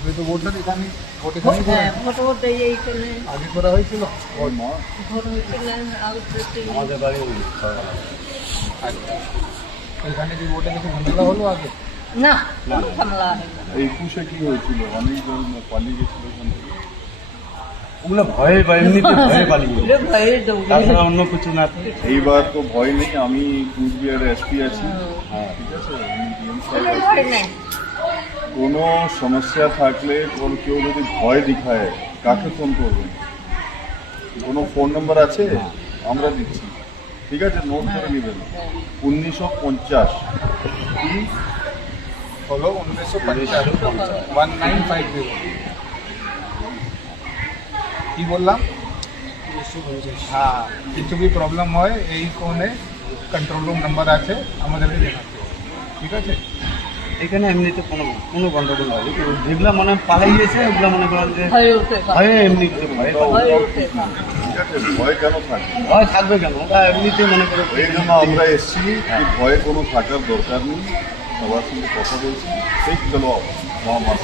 আপনি তো ভোটটা এখানে ভোট এখানেই করেন? ভোট এইখানে আগে করা হয়েছিল ভোট? ভোট হয়েছিল আমাদের বাড়ি আচ্ছা, এখানে কি ভোটে কিছু ঝামেলা হলো আগে? না, কোনো ঝামেলা হয়নি। 21-এ কি হয়েছিল? অনেকজন পালিয়ে গেছিল ওখান থেকে। ওগুলো ভয়ে বা এমনিতে ভয়ে পালিয়ে গেছে। ওরে ভয়ে দৌড়ে তাছাড়া অন্য কিছু না। এইবার তো ভয় নেই, আমি কুচবিহারে এসপি আছি, হ্যাঁ, ঠিক আছে, আমি ডিএম কোনো সাহেব ভয় আছি। নাই। কোনো সমস্যা থাকলে কোন কেউ যদি ভয় দেখায় কাকে ফোন করবেন? কোনো ফোন নাম্বার আছে? আমরা দিচ্ছি, ঠিক আছে, নোট করে নেবেন। 1950 হলো 1950 1950। কি বললাম? হ্যাঁ, কিছু কি প্রবলেম হয় এই ফোনে কন্ট্রোল রুম নাম্বার আছে, আমাদেরকে জানাতে হবে, ঠিক আছে? এখানে এমনিতে কোনো গন্ডগোল হয়নি। যেগুলো মনে হয় পালিয়েছে ওগুলো মনে করেন যে ভয়ে উঠে ভয়ে এমনি ভয়ে ভয়ে উঠে ঠিক আছে, ভয় কেন থাকবে? ভয় থাকবে কেন? ওটা এমনিতে মনে করে এই জন্য আমরা এসছি, কি ভয়ে কোনো থাকার দরকার নেই। সবার সঙ্গে কথা বলছি, ঠিক চলো মহামাস।